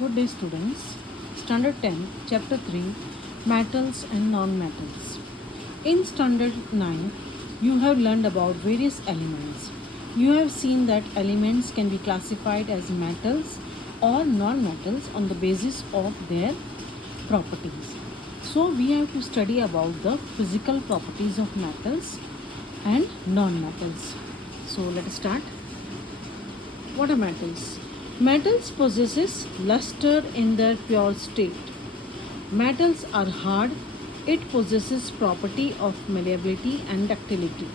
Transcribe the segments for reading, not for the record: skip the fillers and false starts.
Good day, students. Standard 10, Chapter 3, Metals and Non-Metals. In Standard 9, you have learned about various elements. You have seen that elements can be classified as metals or non-metals on the basis of their properties. So we have to study about the physical properties of metals and non-metals. So let us start. What are metals? Metals possesses luster in their pure state. Metals are hard. It possesses property of malleability and ductility.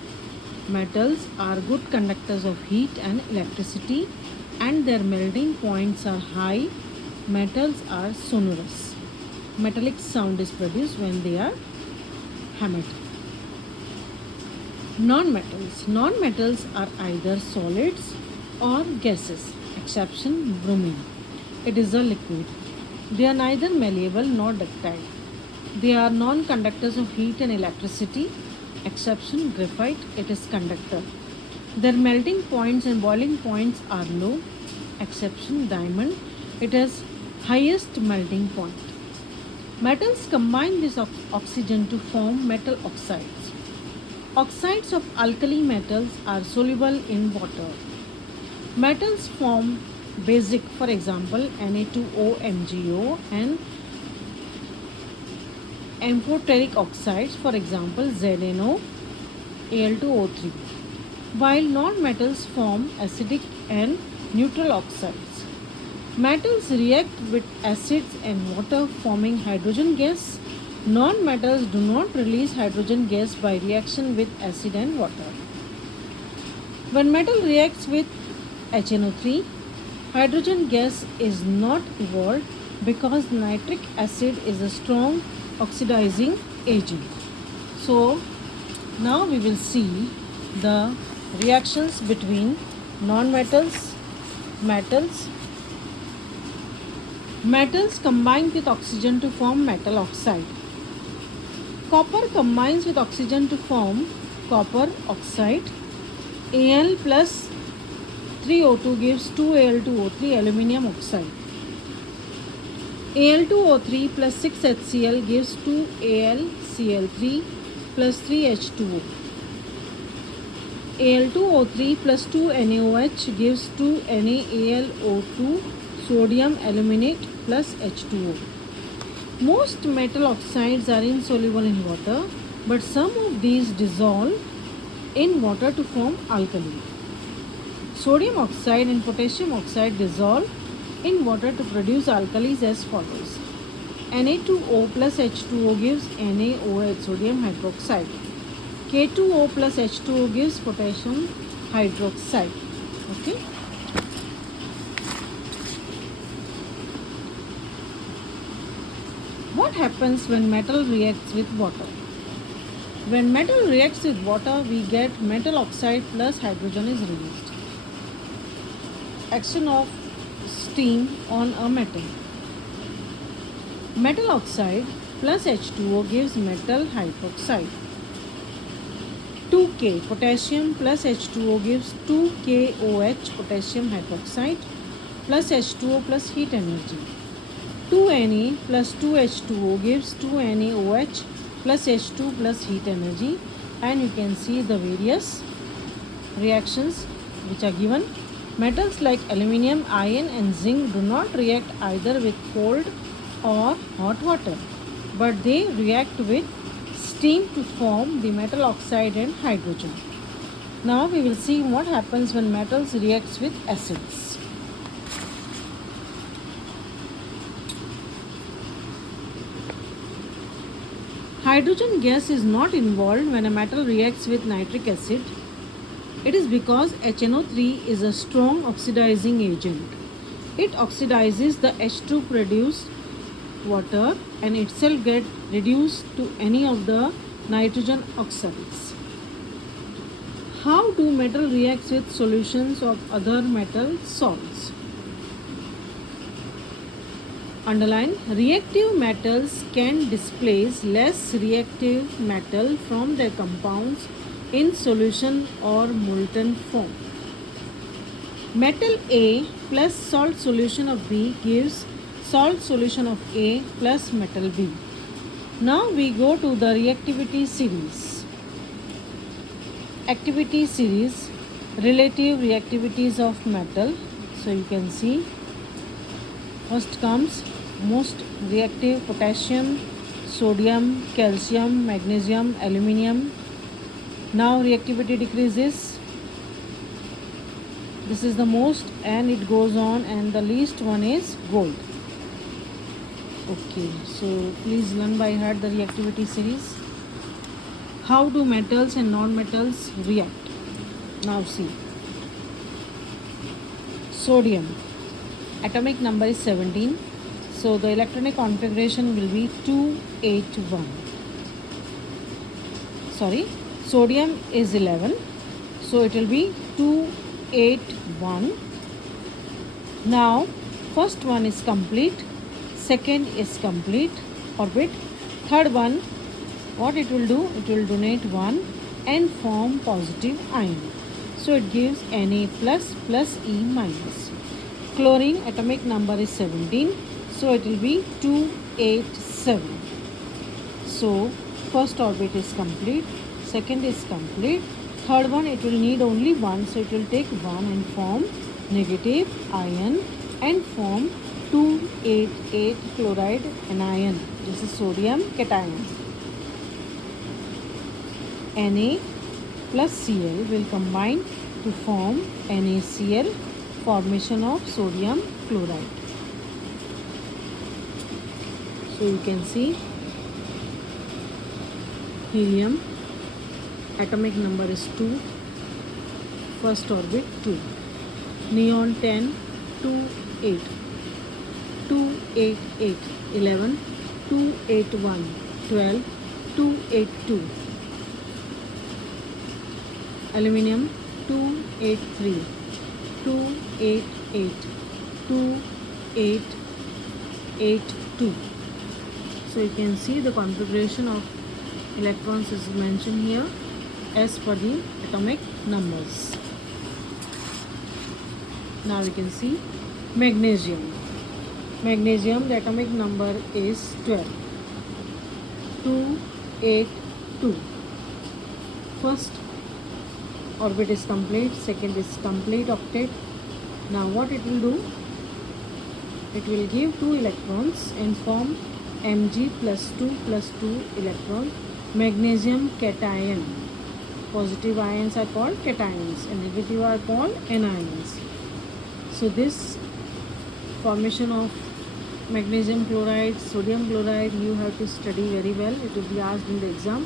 Metals are good conductors of heat and electricity, and their melting points are high. Metals are sonorous. Metallic sound is produced when they are hammered. Non-metals. Non-metals are either solids or gases, exception bromine. It is a liquid. They are neither malleable nor ductile. They are non-conductors of heat and electricity, exception graphite. It is conductor. Their melting points and boiling points are low, exception diamond. It has highest melting point. Metals combine with oxygen to form metal oxides. Oxides of alkali metals are soluble in water. Metals form basic, for example, Na2O, MgO, and amphoteric oxides, for example, ZNO, Al2O3, while non-metals form acidic and neutral oxides. Metals react with acids and water forming hydrogen gas. Non-metals do not release hydrogen gas by reaction with acid and water. When metal reacts with HNO3, hydrogen gas is not evolved because nitric acid is a strong oxidizing agent. So now we will see the reactions between non-metals, metals. Metals combine with oxygen to form metal oxide. Copper combines with oxygen to form copper oxide. Al plus 3O2 gives 2Al2O3 aluminium oxide. Al2O3 plus 6HCl gives 2AlCl3 plus 3H2O. Al2O3 plus 2NaOH gives 2NaAlO2 sodium aluminate plus H2O. Most metal oxides are insoluble in water, but some of these dissolve in water to form alkali. Sodium oxide and potassium oxide dissolve in water to produce alkalis as follows. Na2O plus H2O gives NaOH sodium hydroxide. K2O plus H2O gives potassium hydroxide. Okay. What happens when metal reacts with water? When metal reacts with water, we get metal oxide plus hydrogen is released. Action of steam on a metal. Metal oxide plus H2O gives metal hydroxide. 2K potassium plus H2O gives 2KOH potassium hydroxide plus H2O plus heat energy. 2Na plus 2H2O gives 2NaOH plus H2 plus heat energy, and you can see the various reactions which are given. Metals like aluminium, iron and zinc do not react either with cold or hot water, but they react with steam to form the metal oxide and hydrogen. Now we will see what happens when metals reacts with acids. Hydrogen gas is not involved when a metal reacts with nitric acid. It is because HNO3 is a strong oxidizing agent. It oxidizes the H2 produced water and itself get reduced to any of the nitrogen oxides. How do metal reacts with solutions of other metal salts? Underline, reactive metals can displace less reactive metal from their compounds in solution or molten form. Metal A plus salt solution of B gives salt solution of A plus metal B. Now we go to the reactivity series. Activity series, relative reactivities of metal. So you can see first comes most reactive potassium, sodium, calcium, magnesium, aluminium. Now reactivity decreases. This is the most and it goes on, and the least one is gold. Okay, so please learn by heart the reactivity series. How do metals and non-metals react? Now see. Sodium, atomic number is 17. So the electronic configuration will be 281. Sorry, sodium is 11. So it will be 281. Now first one is complete, second is complete orbit, third one, what it will do? It will donate 1 and form positive ion. So it gives Na plus plus E minus. Chlorine atomic number is 17. So it will be 287. So first orbit is complete, second is complete, third one it will need only 1. So it will take 1 and form negative ion and form 288 chloride anion. This is sodium cation. Na plus Cl will combine to form NaCl, formation of sodium chloride. So you can see helium, atomic number is 2, first orbit 2, neon 10, 2, 8, 288, 11, 281, 12, 282, aluminium 283, 288, 2882. So you can see the configuration of electrons is mentioned here as per the atomic numbers. Now we can see magnesium. Magnesium, the atomic number is 12. 282. First orbit is complete, second is complete octet. Now what it will do? It will give 2 electrons and form Mg plus 2 electron, magnesium cation. Positive ions are called cations and negative are called anions. So this formation of magnesium chloride, sodium chloride, you have to study very well. It will be asked in the exam.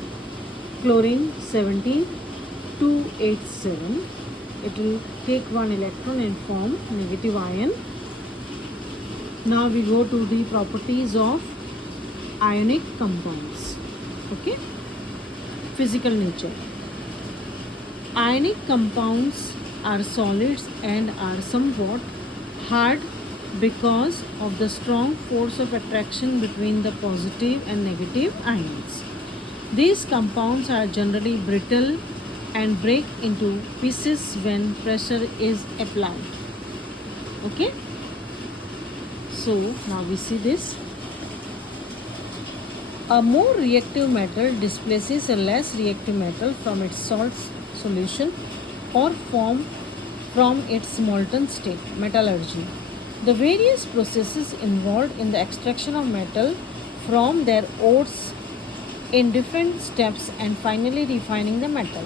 Chlorine 17, 287. It will take 1 electron and form negative ion. Now we go to the properties of ionic compounds. Okay, physical nature. Ionic compounds are solids and are somewhat hard because of the strong force of attraction between the positive and negative ions. These compounds are generally brittle and break into pieces when pressure is applied. Okay, so now we see this. A more reactive metal displaces a less reactive metal from its salt solution or from its molten state. Metallurgy. The various processes involved in the extraction of metal from their ores in different steps and finally refining the metal.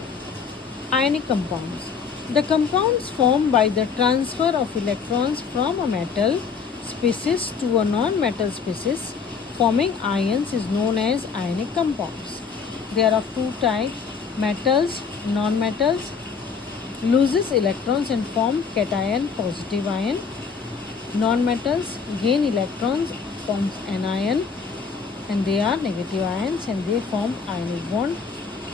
Ionic compounds. The compounds formed by the transfer of electrons from a metal species to a non-metal species forming ions is known as ionic compounds. They are of two types: metals, non-metals. Loses electrons and form cation, positive ion. Non-metals gain electrons, forms anion, and they are negative ions and they form ionic bond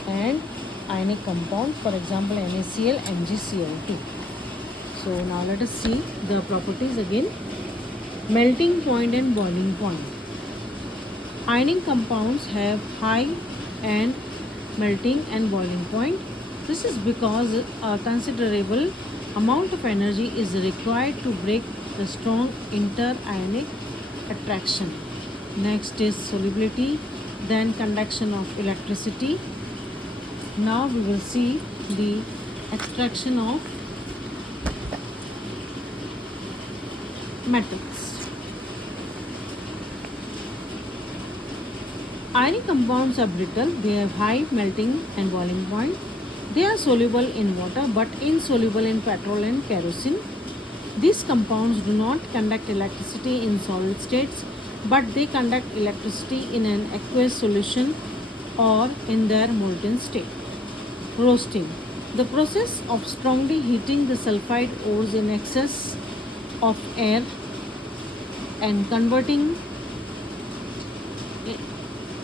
and ionic compound, for example NaCl, MgCl2. So now let us see the properties again. Melting point and boiling point. Ionic compounds have high and melting and boiling point. This is because a considerable amount of energy is required to break the strong interionic attraction. Next is solubility, then conduction of electricity. Now we will see the extraction of metals. Ionic compounds are brittle, they have high melting and boiling point. They are soluble in water but insoluble in petrol and kerosene. These compounds do not conduct electricity in solid states, but they conduct electricity in an aqueous solution or in their molten state. Roasting. The process of strongly heating the sulfide ores in excess of air and converting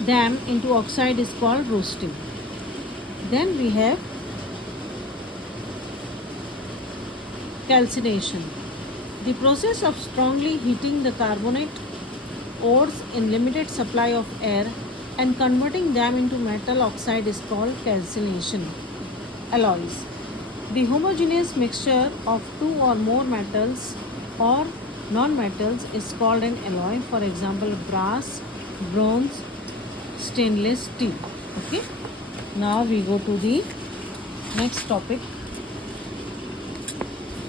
them into oxide is called roasting. Then we have calcination. The process of strongly heating the carbonate ores in limited supply of air and converting them into metal oxide is called calcination. Alloys. The homogeneous mixture of two or more metals or non-metals is called an alloy. For example, brass, bronze, stainless steel. Okay. Now we go to the next topic,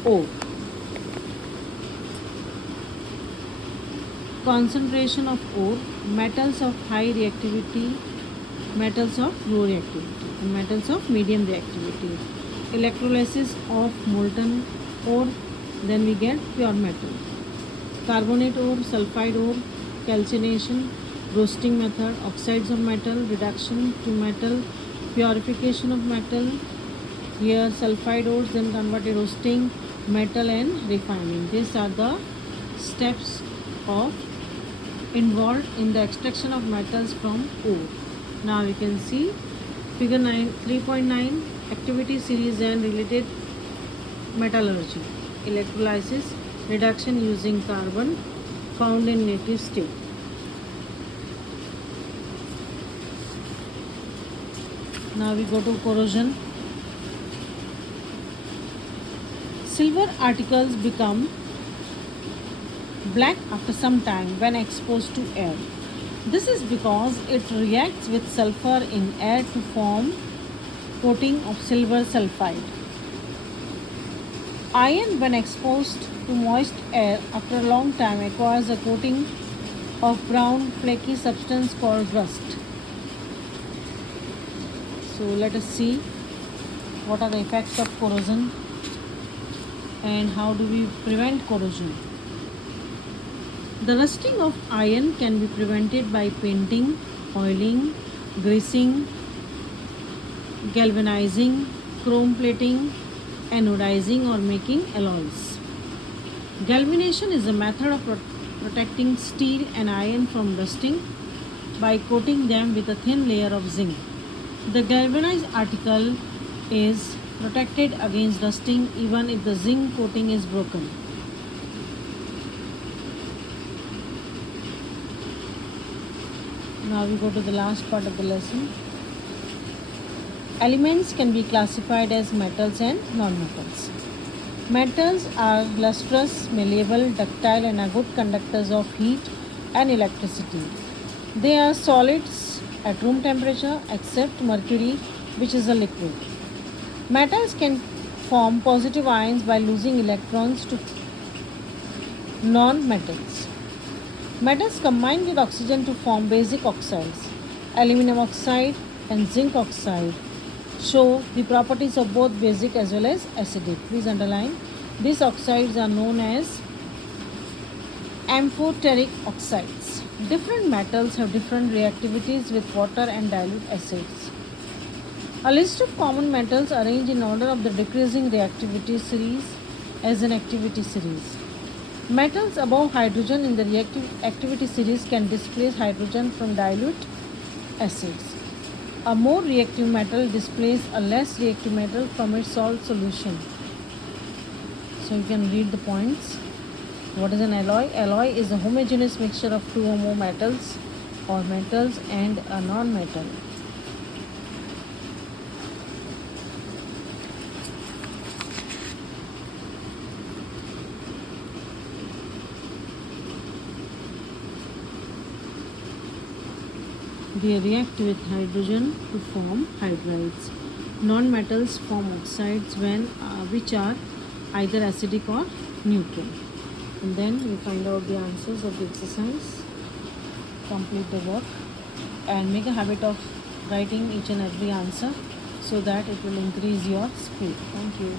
ore. Concentration of ore, metals of high reactivity, metals of low reactivity, and metals of medium reactivity. Electrolysis of molten ore, then we get pure metal. Carbonate ore, sulfide ore, calcination, roasting method, oxides of metal, reduction to metal, purification of metal. Here sulfide ores, then converted roasting, metal and refining. These are the steps of involved in the extraction of metals from ore. Now we can see figure 3.9 activity series and related metallurgy. Electrolysis, reduction using carbon found in native state. Now we go to corrosion. Silver articles become black after some time when exposed to air. This is because it reacts with sulfur in air to form coating of silver sulfide. Iron, when exposed to moist air after a long time, acquires a coating of brown flaky substance called rust. So let us see what are the effects of corrosion and how do we prevent corrosion. The rusting of iron can be prevented by painting, oiling, greasing, galvanizing, chrome plating, anodizing or making alloys. Galvanization is a method of protecting steel and iron from rusting by coating them with a thin layer of zinc. The galvanized article is protected against rusting even if the zinc coating is broken. Now we go to the last part of the lesson. Elements can be classified as metals and non-metals. Metals are lustrous, malleable, ductile and are good conductors of heat and electricity. They are solids at room temperature except mercury, which is a liquid. Metals can form positive ions by losing electrons to non-metals. Metals combine with oxygen to form basic oxides. Aluminum oxide and zinc oxide show the properties of both basic as well as acidic. Please underline. These oxides are known as amphoteric oxides. Different metals have different reactivities with water and dilute acids. A list of common metals arranged in order of the decreasing reactivity series as an activity series. Metals above hydrogen in the reactive activity series can displace hydrogen from dilute acids. A more reactive metal displaces a less reactive metal from its salt solution. So you can read the points. What is an alloy? Alloy is a homogeneous mixture of two or more metals or metals and a non-metal. They react with hydrogen to form hydrides. Non-metals form oxides which are either acidic or neutral. And then you find out the answers of the exercise, complete the work, and make a habit of writing each and every answer so that it will increase your speed. Thank you.